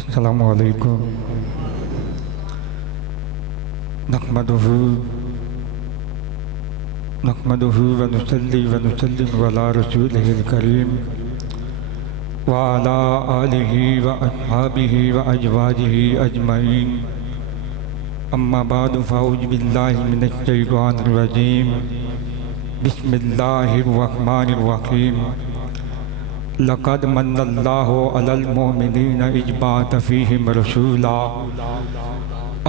السلام علیکم نحمدہ ونصلی ونسلم علی رسولہ الکریم وعلی آلہ واصحابہ وازواجہ اجمعین اما بعد فاعوذ باللہ من الشیطان الرجیم بسم اللہ الرحمن الرحیم لقد من اللہ علی المؤمنین اذ بعث فیہم رسولا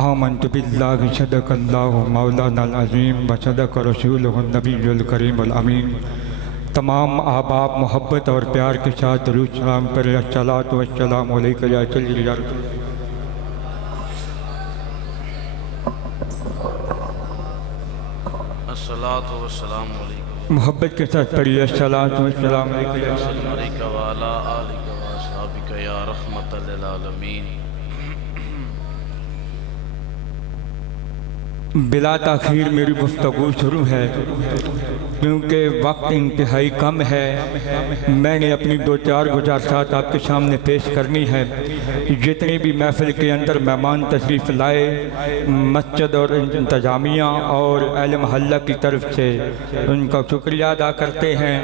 آمنت باللہ صدق اللہ مولانا العظیم وصدق رسولہ النبی الکریم الامین۔ تمام احباب محبت اور پیار کے ساتھ درود سلام کریں۔ الصلاۃ والسلام علیک یا سیدی یا رسول اللہ۔ الصلاۃ والسلام علیکم محبت کے ساتھ پڑھیے الصلاۃ والسلام علیک یا سیدی علیک وعلی آلک واصحابک یا رحمت للعالمین۔ بلا تاخیر میری گفتگو شروع ہے کیونکہ وقت انتہائی کم ہے۔ میں نے اپنی دو چار گزارشات آپ کے سامنے پیش کرنی ہے۔ جتنی بھی محفل کے اندر مہمان تشریف لائے مسجد اور انتظامیہ اور اہل محلہ کی طرف سے ان کا شکریہ ادا کرتے ہیں۔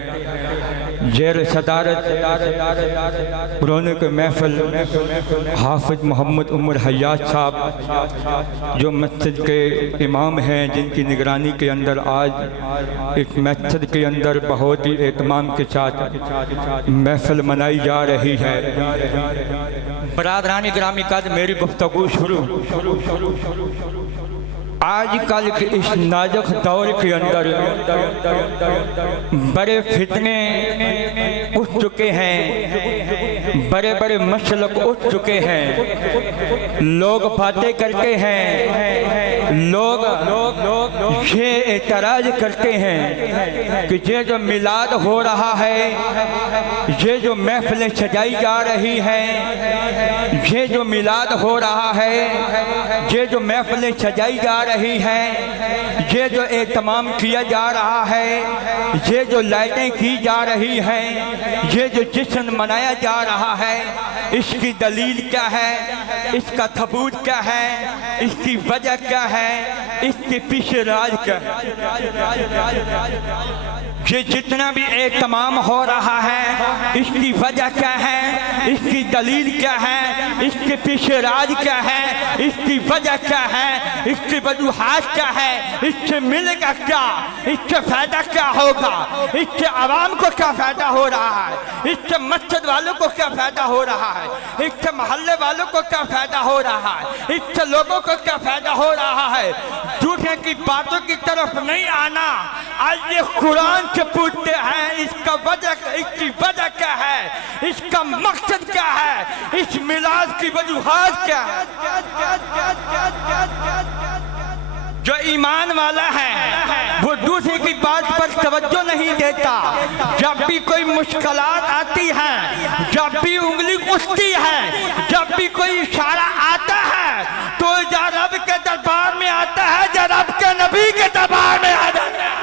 زیر صدارت رونق محفل حافظ محمد عمر حیات صاحب جو مسجد کے امام ہیں، جن کی نگرانی کے اندر آج ایک مسجد کے اندر بہت ہی اہتمام کے ساتھ محفل منائی جا رہی ہے۔ برادران گرامی قدر میری گفتگو شروع آج کل کے اس نازک دور کے اندر بڑے فتنے اٹھ چکے ہیں، بڑے بڑے مسلک اٹھ چکے ہیں۔ لوگ باتیں کرتے ہیں، لوگ یہ اعتراض کرتے ہیں کہ یہ جو میلاد ہو رہا ہے، یہ جو محفلیں سجائی جا رہی ہیں، یہ جو میلاد ہو رہا ہے، یہ جو محفلیں سجائی جا رہی ہے، یہ جو اہتمام کیا جا رہا ہے، یہ جو لائٹیں کی جا رہی ہیں، یہ جو جشن منایا جا رہا ہے، اس کی دلیل کیا ہے، اس کا ثبوت کیا ہے، اس کی وجہ کیا ہے، اس کے پیچھے راز کیا ہے؟ یہ جتنا بھی اہتمام ہو رہا ہے اس کی وجہ کیا ہے، اس کی دلیل کیا ہے، اس کے پیچھے راز کیا ہے، اس کی وجہ کیا ہے، اس کی وجوہات کیا ہے، اس سے ملے گا کیا، اس سے فائدہ کیا ہوگا، اس سے عوام کو کیا فائدہ ہو رہا ہے، اس سے مسجد والوں کو کیا فائدہ ہو رہا ہے، اس سے محلے والوں کو کیا فائدہ ہو رہا ہے، اس سے لوگوں کو کیا فائدہ ہو رہا ہے۔ جھوٹے کی باتوں کی طرف نہیں آنا، آج یہ قرآن سے پوچھتے ہیں اس کا وجہ، اس کی وجہ کیا ہے، اس کا مقصد کیا ہے، اس میلاد کی وجوہات کیا ہے۔ جو ایمان والا ہے وہ دوسرے کی بات پر توجہ نہیں دیتا۔ جب بھی کوئی مشکلات آتی ہیں، جب بھی انگلی اٹھتی ہے، جب بھی کوئی اشارہ آتا ہے تو یا رب کے دربار میں آتا ہے یا رب کے نبی کے دربار میں آ جاتا ہے۔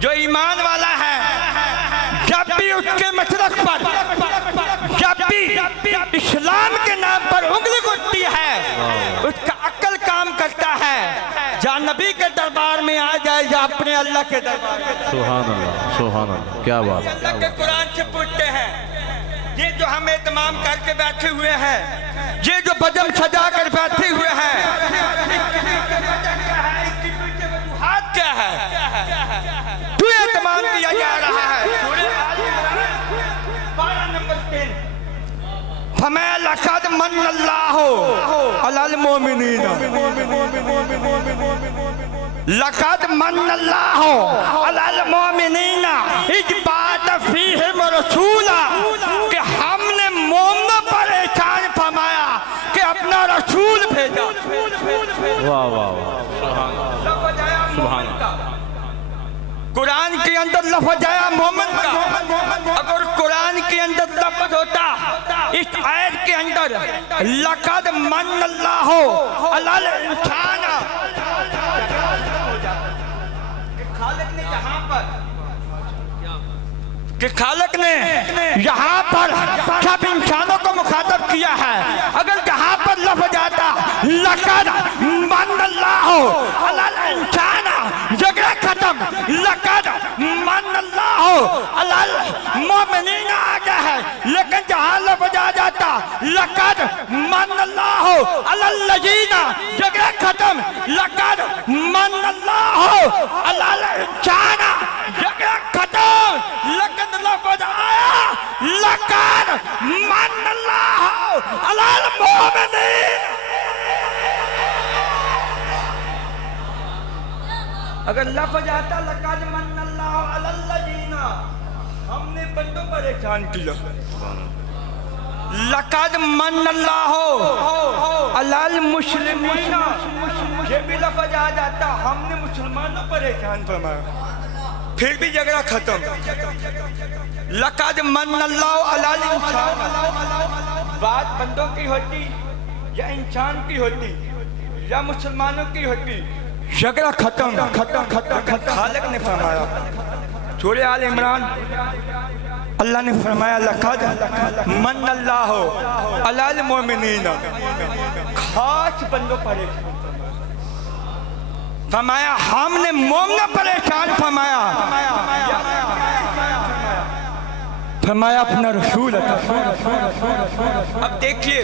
جو ایمان والا ہے جب بھی اس کے مسلک پر، جب بھی اسلام کے نام پر انگلی اٹھتی ہے، اس کا عقل کام کرتا ہے، یا نبی کے دربار میں آ جائے یا اپنے اللہ کے دربار میں۔ سبحان اللہ، سبحان اللہ، کیا بات ہے۔ اللہ کے قرآن سے پوچھتے ہیں، یہ جو ہم اہتمام کر کے بیٹھے ہوئے ہیں، یہ جو بجم سجا کر بیٹھے ہوئے ہیں، کیا ہے، تو اہتمام کیا جا رہا ہے۔ پارہ نمبر 3 فَمَا لَقَدْ مَنَّ اللَّهُ عَلَى الْمُؤْمِنِينَ لَقَدْ مَنَّ اللَّهُ عَلَى الْمُؤْمِنِينَ اِذْ بَعَثَ فِيهِمْ رَسُولًا کہ ہم نے مومنوں پر احسان فرمایا کہ اپنا رسول بھیجا۔ واہ واہ واہ، سبحان اللہ، سبحان اللہ۔ قرآن کے اندر لفظ آیا مومن کا، اگر قرآن کے اندر لفظ ہوتا اس آیت کے اندر لَقَدْ مَنَّ اللَّهُ عَلَى الْإِنسَانِ، خالق نے جہاں پر کہ خالق نے یہاں پر سب انسانوں کو مخاطب کیا ہے. اگر جہاں پر لفظ آتا لقد من اللہ علی الانسان جھگڑا ختم, لقد من اللہ علی المؤمنین آ گیا ہے. لیکن جہاں لفظ آ جاتا لقد من اللہ علی الذین جھگڑا ختم, لقد من اللہ علی الانسان جھگڑا ختم. لقد لفظ آیا لقد من اللہ علی المؤمنین. اگر لفظ آتا لقد من اللہ علی الذین, ہم نے بندوں پر احسان کیا. لقد من اللہ علی المسلمین, یہ بھی لفظ آ جاتا ہم نے مسلمانوں پر احسان فرمایا. پھر بھی جھگڑا ختم. لقد من اللہ علی الانسان, بات بندوں کی ہوتی یا انسان کی ہوتی یا مسلمانوں کی ہوتی, جھگڑا ختم. خالق نے فرمایا. سورہ آل عمران اللہ نے فرمایا لقد من اللہ علی المؤمنین, خاص بندوں پر احسان فرمایا. ہم نے مومنوں پر احسان فرمایا. فرمایا اپنا رسول عطا. اب دیکھیے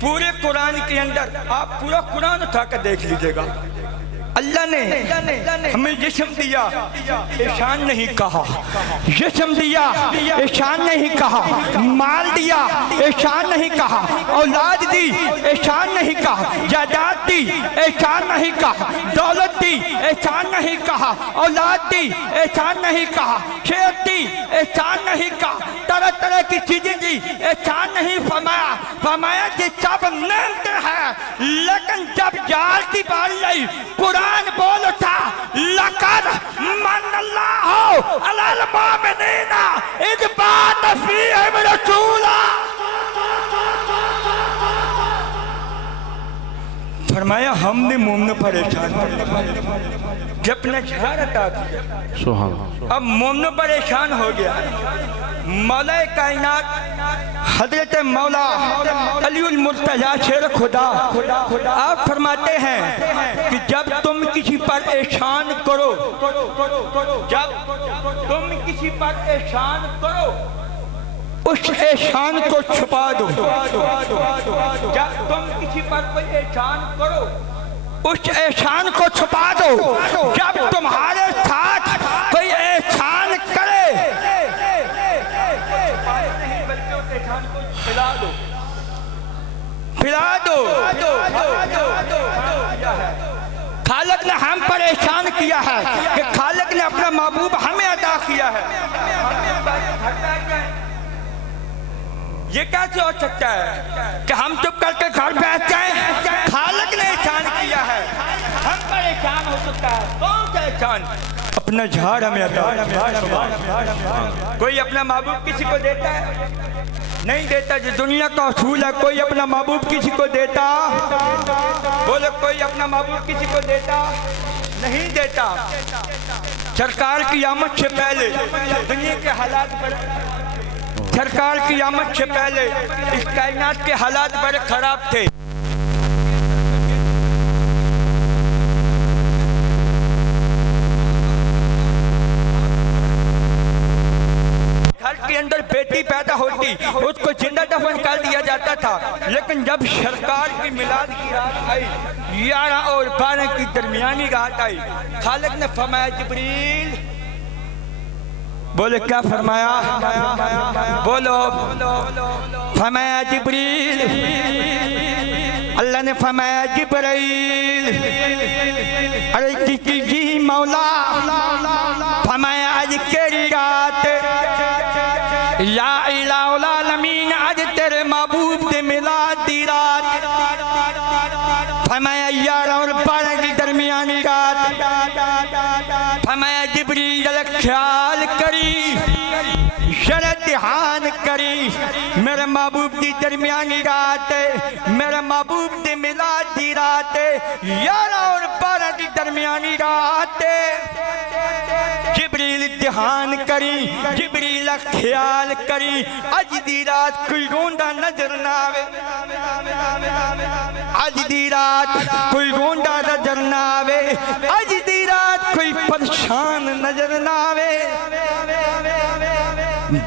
پورے قرآن کے اندر, آپ پورا قرآن اٹھا کر دیکھ لیجئے گا, اللہ نے ہمیں جسم دیا احسان نہیں کہا, جسم دیا احسان نہیں کہا, مال دیا احسان نہیں کہا, اولاد دی احسان نہیں کہا, جائیداد دی احسان نہیں کہا, دولت دی احسان نہیں کہا, اولاد دی احسان نہیں کہا, صحت دی احسان نہیں کہا, طرح طرح کی چیزیں دی احسان نہیں فرمایا. فرمایا کہ سب نعمتیں ہیں, لیکن جب جال کی باری آئی قرآن بول اٹھا لقد من اللہ علی المؤمنین اذ بعث فیہم رسولا. فرمایا ہم نے مومنوں پر احسان کہ اپنا جھار عطا کیا. سبحان اللہ. اب مومنوں پر احسان ہو گیا. مولا کائنات حضرت مولا علی المرتضیٰ شیر خدا آپ فرماتے ہیں کہ جب تم کسی پر احسان کرو, جب تم کسی پر احسان کرو اس احسان کو چھپا دو. جب تم کسی پر کوئی احسان کرو اس احسان کو چھپا دو. جب تمہارے ساتھ کوئی احسان کرے پھلا دو. خالق نے ہم پر احسان کیا ہے کہ خالق نے اپنا محبوب ہمیں عطا کیا ہے. یہ کیسے ہو سکتا ہے کہ ہم چپ کر کے گھر بیٹھ جائیں؟ خالق نے احسان کیا ہے, ہم پر احسان ہو سکتا ہے. کون سا احسان؟ اپنا جھاڑ ہمیں عطا. کوئی اپنا محبوب کسی کو دیتا ہے؟ نہیں دیتا. جو دنیا کا اصول ہے, کوئی اپنا محبوب کسی کو دیتا؟ بولو کوئی اپنا محبوب کسی کو دیتا؟ نہیں دیتا. سرکار کی آمد سے پہلے دنیا کے حالات سرکار کی آمد سے پہلے اس کائنات کے حالات بڑے خراب تھے. کے اندر بیٹی پیدا ہوتی اس کو زندہ دفن کر دیا جاتا تھا. لیکن جب سرکار کی میلاد کی رات آئی, 11 اور 12 کی درمیانی رات آئی, خالق نے فرمایا جبریل, بولے کیا فرمایا؟ بولو. فرمایا جبریل. اللہ نے فرمایا جبریل ارے جی مولا, فرمایا آج کیری رات یا الہ العالمین, آج تیرے محبوب سے میلاد دی رات. فرمایا 11 اور 12 کی درمیانی رات. فرمایا جبریل خیال کری, شرط دھیان کری, میرے محبوب کی درمیانی رات ہے, میرے محبوب سے میلاد دی رات ہے, 11 اور 12 کی درمیانی رات ہے. جبریل دھیان کری جبریل خیال کری اج دی رات کوئی روندا نظر نہ آوے اج دی رات کوئی روندا نظر نہ آوے اج دی رات کوئی پریشان نظر نہ آوے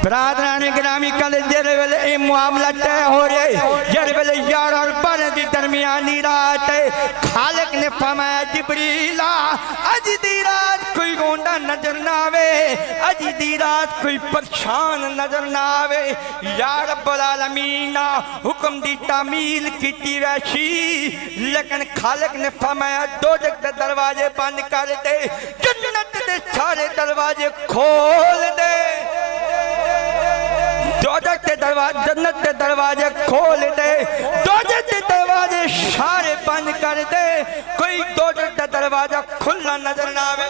برادران گرامی کل جڑے ویلے اے معاملہ طے ہو رہے جڑے ویلے 11 اور 12 دی درمیانی رات ہے خالق نے فرمایا جبریل اج دی رات کوئی روندا نظر نہ آوے اج دی رات کوئی پریشان نظر نہ آوے یا رب العالمین حکم دی تعمیل کیتی ویسی لیکن خالق نے فرمایا دوزخ دے دروازے بند کر دے جنت دے سارے دروازے کھول دے دوزخ کے دروازے جنت کے دروازے کھول دے دوزخ کے دروازے سارے بند کر دے کوئی دوزخ کا دروازہ کھلا نظر نہ آوے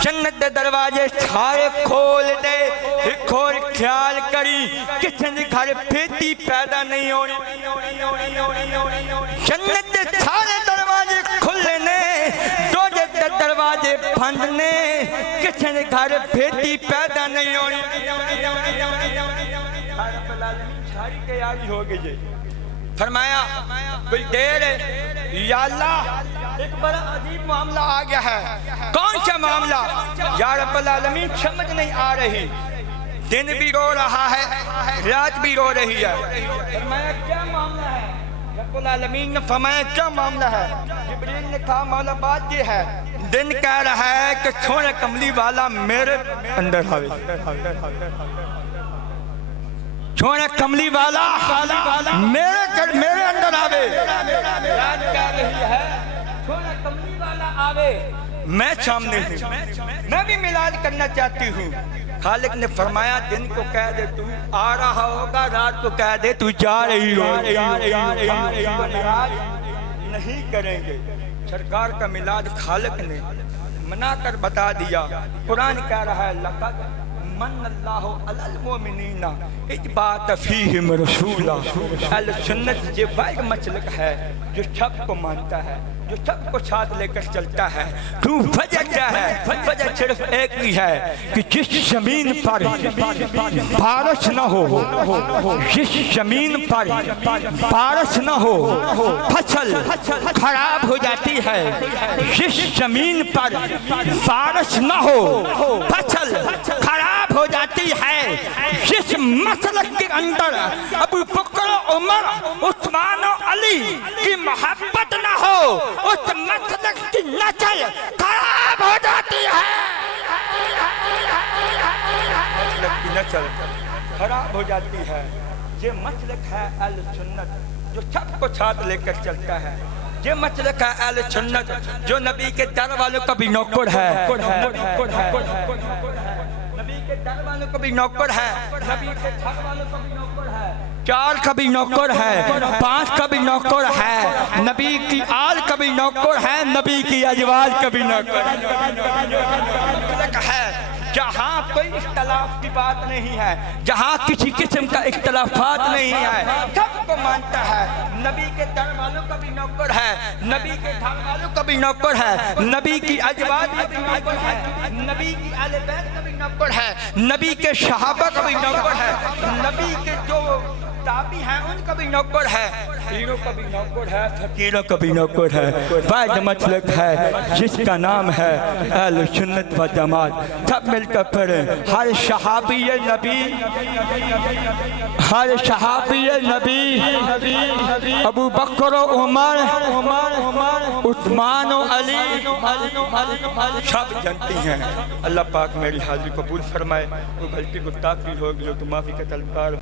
جنت کے دروازے سارے کھول دے ایک اور خیال کری کسی نے گھر پھیتی پیدا نہیں ہونی جنت کے سارے دروازے کھلنے دوزخ کے دروازے بندنے کسی نے گھر پھیتی پیدا نہیں ہونی رب العالمین ساری تیاری ہو گئی فرمایا کوئی دیر ہے یا اللہ ایک بڑا عجیب معاملہ آ گیا ہے کون سا معاملہ یا رب العالمین سمجھ نہیں آ رہی دن بھی رو رہا ہے رات بھی رو رہی ہے فرمایا کیا معاملہ ہے رب العالمین نے فرمایا کیا معاملہ ہے جبریل نے کہا مولا بات یہ ہے دن کہہ رہا ہے کہ سونے کملی والا میرے اندر آوے سونے کملی والا میرے اندر آوے رات کہہ رہی ہے سونے کملی والا آوے میں سامنے ہوں میں بھی میلاد کرنا چاہتی ہوں خالق نے فرمایا دن کو کہہ دے تو آ رہا ہوگا رات کو کہہ دے تو جا رہی ہو نہیں کریں گے سرکار کا میلاد خالق نے منا کر بتا دیا قرآن کہہ رہا ہے لقد من اللہ علی المؤمنین اذ بعث فیہم رسولا اہل سنت یہ وہ مسلک ہے جو سب کو مانتا ہے جو سب کو ساتھ لے کر چلتا ہے کیوں وجہ کیا ہے وجہ صرف ایک ہی ہے کہ جس زمین پر بارش نہ ہو جس زمین پر بارش نہ ہو فصل خراب ہو جاتی ہے جس زمین پر بارش نہ ہو فصل خراب ہو جاتی ہے جس مسلک کے اندر ابو بکر عمر عثمان و علی کی محبت نہ ہو اس مسلک کی نسل خراب ہو جاتی ہے مسلک کی نسل خراب ہو جاتی ہے یہ مسلک ہے اہل سنت جو سب کو ساتھ لے کر چلتا ہے یہ مسلک ہے اہل سنت جو نبی کے در والوں کا بھی نوکر ہے نبی کے در والوں کا بھی نوکر ہے نبی کے گھر والوں کا بھی نوکر ہے 4 کا بھی نوکر ہے 5 کا بھی نوکر ہے نبی کی آل کا بھی نوکر ہے نبی کی ازواج کا بھی نوکر ہے جہاں کوئی اختلاف کی بات نہیں ہے جہاں کسی قسم کا اختلافات نہیں ہے سب کو مانتا ہے نبی کے در والوں کا بھی نوکر ہے نبی کے گھر والوں کا بھی نوکر ہے نبی کی ازواج کا بھی نوکر ہے نبی کی اہل بیت کا بھی نوکر ہے نبی کے صحابہ کا بھی نوکر ہے نبی کے جو تابعی ہیں ان کا بھی نوکر ہے پیروں کا بھی نوکر ہے فقیروں کا بھی نوکر ہے واحد مسلک ہے جس کا نام ہے اہل سنت و جماعت سب مل کر پڑھیں ہر صحابی نبی ہر صحابی نبی ابو بکر و عمر عثمان و علی سب جانتی ہیں اللہ پاک میری حاضری قبول فرمائے وہ غلطی گستاخی ہوگی تو معافی کا طلبگار